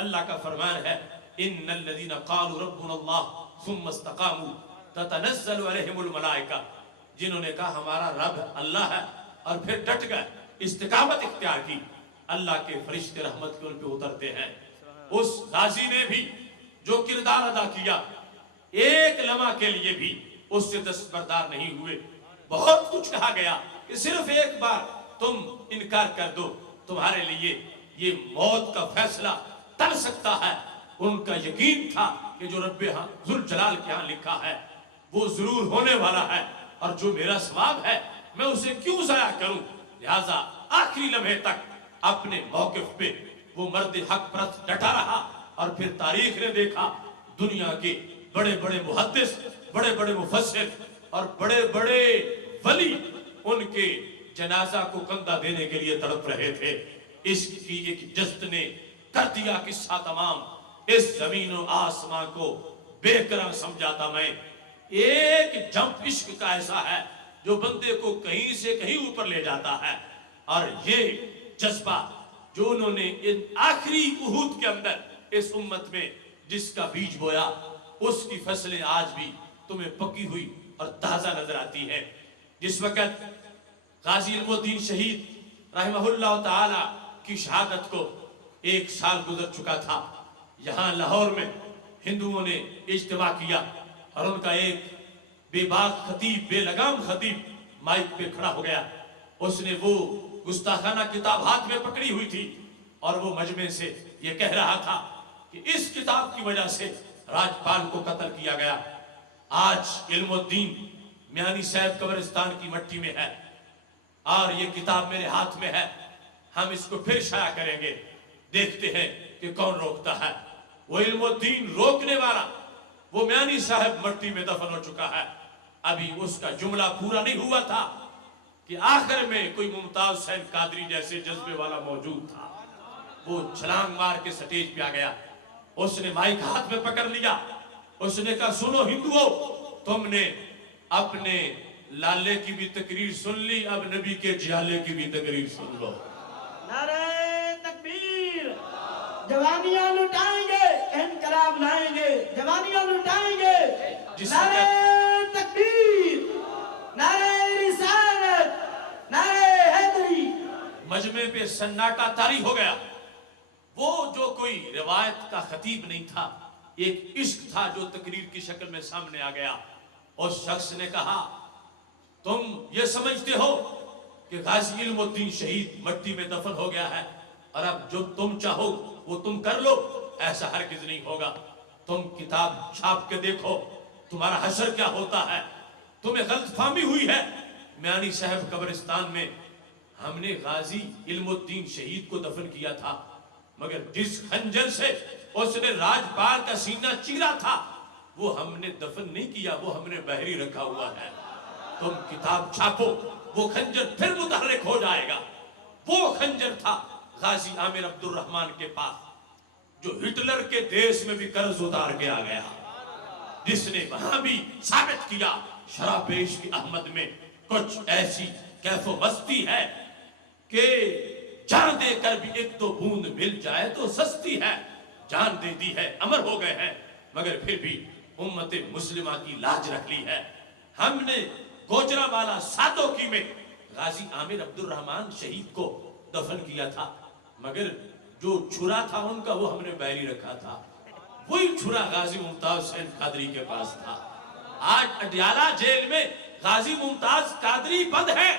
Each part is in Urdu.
اللہ کا فرمان ہے ان الذین قالوا ربنا اللہ ثم استقاموا تتنزل علیہم الملائکہ، جنہوں نے کہا ہمارا رب اللہ ہے اور پھر ڈٹ گئے، استقامت اختیار کی، اللہ کے فرشتے رحمت کے ان پہ اترتے ہیں۔ اس غازی نے بھی جو کردار ادا کیا، ایک لمحہ کے لیے بھی اس سے دستبردار نہیں ہوئے۔ بہت کچھ کہا گیا کہ صرف ایک بار تم انکار کر دو، تمہارے لیے یہ موت کا فیصلہ ٹل سکتا ہے۔ ان کا یقین تھا کہ جو رب ذوالجلال کے ہاں لکھا ہے وہ ضرور ہونے والا ہے، اور جو میرا ثواب ہے میں اسے کیوں ضائع کروں۔ لہٰذا آخری لمحے تک اپنے موقف پہ وہ مرد حق پرست ڈٹا رہا، اور پھر تاریخ نے دیکھا دنیا کے بڑے بڑے محدث، بڑے بڑے مفسر اور بڑے بڑے ولی ان کے جنازہ کو کندھا دینے کے لیے تڑپ رہے تھے۔ اس کی ایک جست نے کر دیا قصہ تمام۔ اس زمین و آسمان کو بے قرار سمجھا تھا میں۔ ایک جمپ عشق کا ایسا ہے جو بندے کو کہیں سے کہیں اوپر لے جاتا ہے، اور یہ جذبہ جو انہوں نے ان آخری عہد کے اندر اس امت میں جس کا بیج بویا، اس کی فصلیں آج بھی تمہیں پکی ہوئی اور تازہ نظر آتی ہے۔ جس وقت غازی علم الدین شہید رحمہ اللہ تعالی کی شہادت کو 1 سال گزر چکا تھا، یہاں لاہور میں ہندوؤں نے اجتماع کیا، اور ان کا ایک بے باک خطیب، بے لگام خطیب مائک پہ کھڑا ہو گیا۔ اس نے وہ گستاخانہ کتاب ہاتھ میں پکڑی ہوئی تھی، اور وہ مجمع سے یہ کہہ رہا تھا کہ اس کتاب کی وجہ سے راجپال کو قتل کیا گیا۔ آج علم الدین میانی صاحب قبرستان کی مٹی میں ہے، اور یہ کتاب میرے ہاتھ میں ہے۔ ہم اس کو پھر شائع کریں گے، دیکھتے ہیں کہ کون روکتا ہے۔ وہ علم الدین روکنے والا، وہ میانی صاحب مٹی میں دفن ہو چکا ہے۔ ابھی اس کا جملہ پورا نہیں ہوا تھا کہ آخر میں کوئی ممتاز حسین قادری جیسے جذبے والا موجود تھا، وہ چھلانگ مار کے سٹیج پہ آ گیا۔ اس نے مائک ہاتھ میں پکڑ لیا، اس نے کہا سنو ہندوؤ، تم نے اپنے لالے کی بھی تقریر سن لی، اب نبی کے جیالے کی بھی تقریر سن لو۔ نعرہ تکبیر، جوانیاں لٹائیں گے، انقلاب لائیں گے، جوانیاں لٹائیں گے۔ نعرہ تکبیر، نعرہ رسالت، نعرہ حیدری۔ مجمع پہ سناٹا طاری ہو گیا۔ وہ جو کوئی روایت کا خطیب نہیں تھا، ایک عشق تھا جو تقریر کی شکل میں سامنے آ گیا۔ اس شخص نے کہا تم یہ سمجھتے ہو کہ غازی علم الدین شہید مٹی میں دفن ہو گیا ہے، اور اب جو تم چاہو وہ تم کر لو؟ ایسا ہرگز نہیں ہوگا۔ تم کتاب چھاپ کے دیکھو تمہارا حشر کیا ہوتا ہے۔ تمہیں غلط فہمی ہوئی ہے۔ میانی صاحب قبرستان میں ہم نے غازی علم الدین شہید کو دفن کیا تھا، مگر جس خنجر سے اس نے راجپال کا سینہ چیرا تھا وہ ہم نے دفن نہیں کیا، وہ ہم نے بحری رکھا ہوا ہے۔ تم کتاب چھاپو، وہ خنجر پھر متحرک ہو جائے گا۔ وہ خنجر تھا غازی عامر عبد الرحمن کے پاس، جو ہٹلر کے دیش میں بھی قرض اتار کے آ گیا، جس نے وہاں بھی ثابت کیا شرابیش کی احمد میں کچھ ایسی کیف و مستی ہے کہ جان دے کر بھی ایک تو بوند مل جائے تو سستی ہے۔ جان دے دی ہے، امر ہو گئے ہیں، مگر پھر بھی امت مسلمہ کی لاج رکھ لی ہے۔ ہم نے گوجرانوالہ ساتوکی میں غازی عامر عبد الرحمن شہید کو دفن کیا تھا، مگر جو چھرا تھا ان کا وہ ہم نے بحری رکھا تھا۔ وہی چھرا غازی ممتاز حسین قادری کے پاس تھا۔ آج اڈیالہ جیل میں غازی ممتاز قادری بند ہے،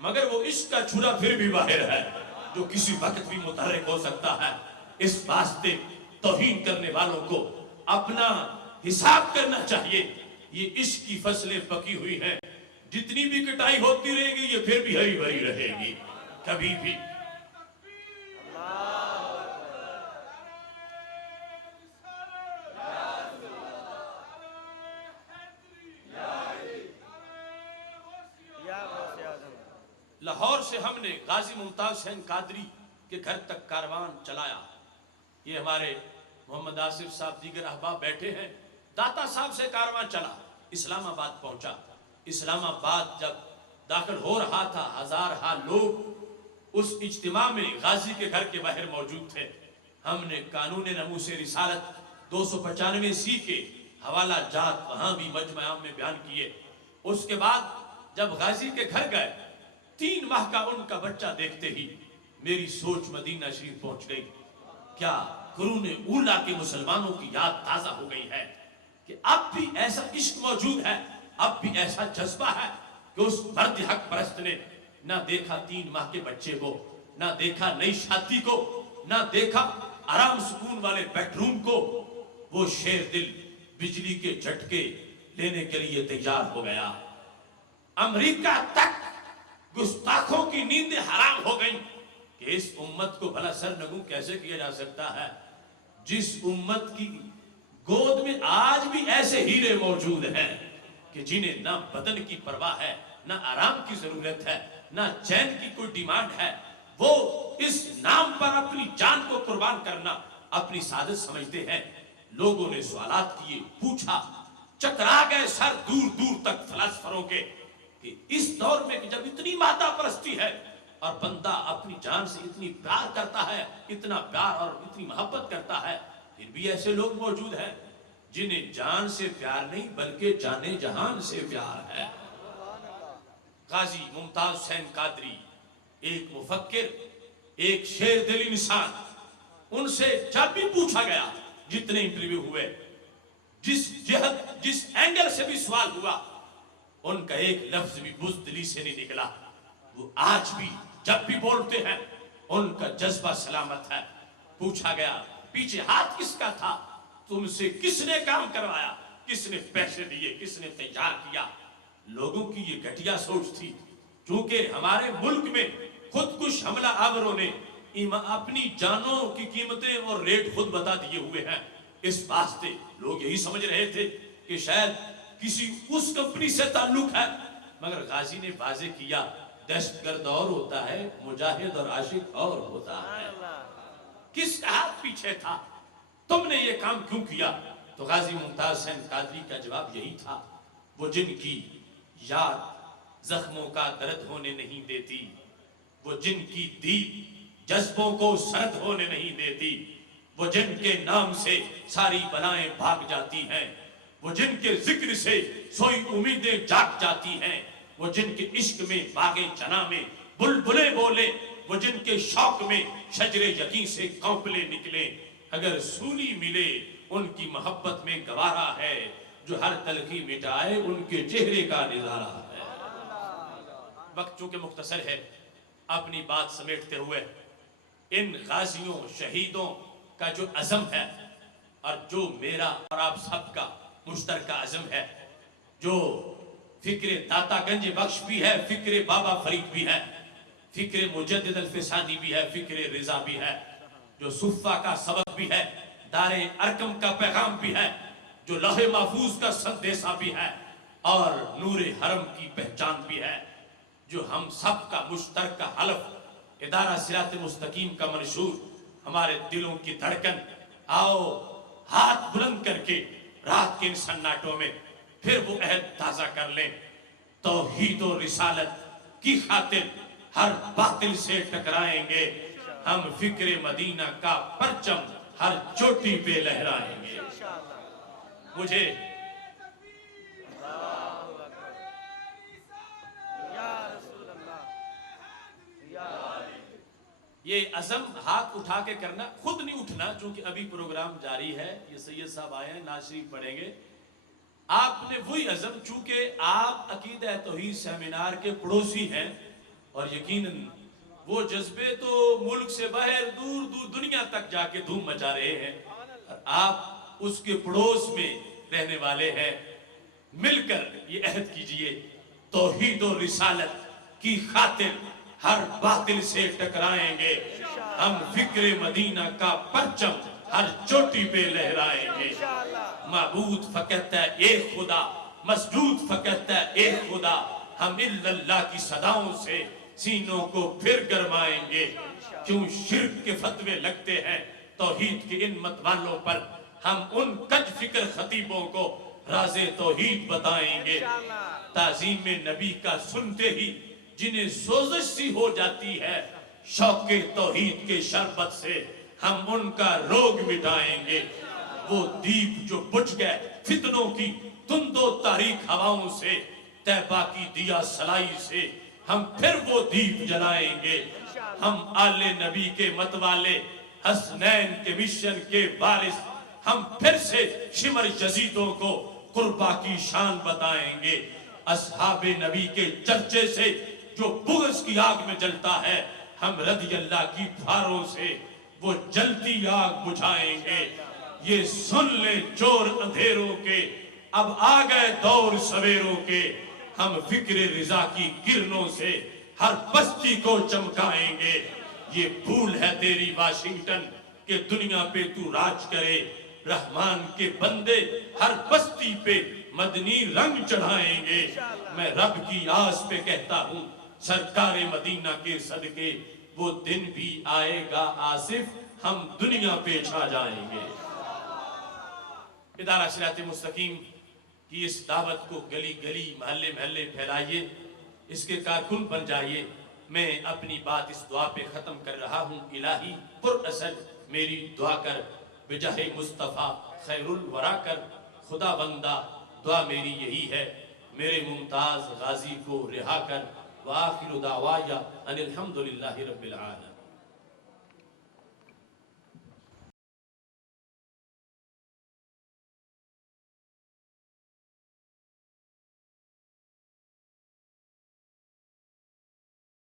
مگر وہ عشق کا چھرا پھر بھی باہر ہے، جو کسی وقت بھی متحرک ہو سکتا ہے۔ اس واسطے توہین کرنے والوں کو اپنا حساب کرنا چاہیے۔ یہ عشق کی فصلیں پکی ہوئی ہیں، جتنی بھی کٹائی ہوتی رہے گی یہ پھر بھی ہری بھری رہے گی، کبھی بھی۔ لاہور سے ہم نے غازی ممتاز حسین قادری کے گھر تک کاروان چلایا۔ یہ ہمارے محمد آصف صاحب دیگر احباب بیٹھے ہیں۔ داتا صاحب سے کاروان چلا، اسلام آباد پہنچا۔ اسلام آباد جب داخل ہو رہا تھا، ہزارہا لوگ اس اجتماع میں غازی کے گھر کے باہر موجود تھے۔ ہم نے قانون ناموس رسالت 295 کے حوالہ جات وہاں بھی مجمع عام میں بیان کیے. اس کے بعد جب غازی کے گھر گئے 3 ماہ کا ان کا بچہ دیکھتے ہی میری سوچ مدینہ شریف پہنچ گئی. کیا قرون اولا کے مسلمانوں کی یاد تازہ ہو گئی ہے کہ اب بھی ایسا عشق موجود ہے, اب بھی ایسا جذبہ ہے کہ اس مرد حق پرست نے نہ دیکھا 3 ماہ کے بچے کو, نہ دیکھا نئی شادی کو, نہ دیکھا آرام سکون والے بیڈ روم کو. وہ شیر دل بجلی کے جھٹکے لینے کے لیے تیار ہو گیا. امریکہ تک گستاخوں کی نیندیں حرام ہو گئیں کہ اس امت کو بھلا سرنگوں کیسے کیا جا سکتا ہے جس امت کی گود میں آج بھی ایسے ہیرے موجود ہیں کہ جنہیں نہ بدن کی پرواہ ہے, نہ آرام کی ضرورت ہے, نہ چین کی کوئی ڈیمانڈ ہے. وہ اس نام پر اپنی جان کو قربان کرنا اپنی سعادت سمجھتے ہیں. لوگوں نے سوالات کیے, پوچھا, چکرا گئے سر دور دور تک فلسفروں کے کہ اس دور میں کہ جب اتنی مادہ پرستی ہے اور بندہ اپنی جان سے اتنی پیار کرتا ہے, اتنا پیار اور اتنی محبت کرتا ہے, پھر بھی ایسے لوگ موجود ہیں جنہیں جان سے پیار نہیں بلکہ جانے جہان سے پیار ہے. قاضی ممتاز حسین قادری ایک مفکر, ایک شیر دل انسان, ان سے جب بھی پوچھا گیا, جتنے انٹرویو ہوئے, جس جہت جس اینگل سے بھی سوال ہوا, ان کا ایک لفظ بھی بزدلی سے نہیں نکلا. وہ آج بھی جب بھی بولتے ہیں ان کا جذبہ سلامت ہے. پوچھا گیا پیچھے ہاتھ کس کا تھا, تم سے کس نے کام کروایا, کس نے پیسے دیے, کس نے تیار کیا. لوگوں کی یہ گھٹیا سوچ تھی. چونکہ ہمارے ملک میں خودکش حملہ آوروں نے اپنی جانوں کی قیمتیں اور ریٹ خود بتا دیے ہوئے ہیں. اس واسطے لوگ یہی سمجھ رہے تھے کہ شاید کسی اس کمپنی سے تعلق ہے, مگر غازی نے واضح کیا دہشت گرد اور ہوتا ہے, مجاہد اور عاشق اور ہوتا ہے. کس کا ہاتھ پیچھے تھا, تم نے یہ کام کیوں کیا؟ تو غازی ممتاز حسین قادری کا جواب یہی تھا, وہ جن کی یاد زخموں کا درد ہونے نہیں دیتی, وہ جن کی دید جذبوں کو سرد ہونے نہیں دیتی, وہ جن کے نام سے ساری بلائیں بھاگ جاتی ہیں, وہ جن کے ذکر سے سوئی امیدیں جاگ جاتی ہیں, وہ جن کے عشق میں باغ جنا میں بلبلے بولے, وہ جن کے شوق میں شجر یقین سے کونپلے نکلے. اگر سولی ملے ان کی محبت میں گوارا ہے, جو ہر تلخی مٹائے ان کے چہرے کا نظارہ ہے. وقت چونکہ مختصر ہے, اپنی بات سمیٹتے ہوئے ان غازیوں شہیدوں کا جو عزم ہے اور جو میرا اور آپ سب کا مشترکہ عزم ہے, جو فکر داتا گنج بخش بھی ہے, فکر بابا فرید بھی ہے, فکر مجدد الفسانی بھی ہے, فکر رضا بھی ہے, جو صفہ کا سبق بھی ہے, دار ارکم کا پیغام بھی ہے, جو لوح محفوظ کا سندیسہ بھی ہے, اور نور حرم کی پہچان بھی ہے, جو ہم سب کا مشترکہ حلف, ادارہ صراط مستقیم کا منشور, ہمارے دلوں کی دھڑکن. آؤ ہاتھ بلند کر کے رات کے ان سناٹوں میں پھر وہ عہد تازہ کر لیں, توحید و رسالت کی خاطر ہر باطل سے ٹکرائیں گے, ہم فکر مدینہ کا پرچم ہر چوٹی پہ لہرائیں گے. مجھے یہ عزم ہاتھ اٹھا کے کرنا, خود نہیں اٹھنا, چونکہ ابھی پروگرام جاری ہے, یہ سید صاحب آئے ہیں, نعت شریف پڑھیں گے. آپ نے وہی عزم, چونکہ آپ عقیدہ توحید سیمینار کے پڑوسی ہیں اور یقیناً وہ جذبے تو ملک سے باہر دور دور دنیا تک جا کے دھوم مچا رہے ہیں, اور آپ اس کے پڑوس میں رہنے والے ہیں. مل کر یہ عہد کیجئے, توحید و رسالت کی خاطر ہر باطل سے ٹکرائیں گے, ہم فکر مدینہ کا پرچم ہر چوٹی پہ لہرائیں گے. معبود فقط ہے ایک خدا, مسجود فقط ہے ایک خدا, ہم اللہ کی صداؤں سے سینوں کو پھر گرمائیں گے. کیوں شرک کے فتوے لگتے ہیں توحید کے ان مت والوں پر, ہم ان کج فکر خطیبوں کو راز توحید بتائیں گے. تعظیم نبی کا سنتے ہی جنہیں سوزش سی ہو جاتی ہے, شوق توحید کے شربت سے ہم ان کا روگ مٹائیں گے۔ وہ دیپ جو بجھ گئے فتنوں کی تند و تاریک ہواؤں سے، طیبہ کی دیا سلائی سے ہم پھر وہ دیپ جلائیں گے۔ ہم آل نبی کے متوالے، حسنین کے مشن کے وارث، ہم پھر سے شمر یزیدوں کو قربا کی شان بتائیں گے۔ اصحاب نبی کے چرچے سے جو بغض کی آگ میں جلتا ہے، ہم رضی اللہ کی پھاروں سے وہ جلتی آگ بجھائیں گے۔ یہ سن لیں چور اندھیروں کے، اب آ گئے دور سویروں کے، ہم فکر رضا کی کرنوں سے ہر بستی کو چمکائیں گے۔ یہ بھول ہے تیری واشنگٹن کہ دنیا پہ تو راج کرے، رحمان کے بندے ہر بستی پہ مدنی رنگ چڑھائیں گے۔ میں رب کی آس پہ کہتا ہوں سرکار مدینہ کے صدقے، وہ دن بھی آئے گا آصف، ہم دنیا پہ چھا جائیں گے۔ ادارہ صراط مستقیم کی اس دعوت کو گلی گلی محلے محلے پھیلائیے، اس کے کارکن بن جائیے۔ میں اپنی بات اس دعا پہ ختم کر رہا ہوں۔ الہی پر اصل میری دعا کر، بجاہ مصطفیٰ خیر الورا کر، خدا بندہ دعا میری یہی ہے، میرے ممتاز غازی کو رہا کر۔ وآخر دعوایا ان الحمدللہ رب العالمین۔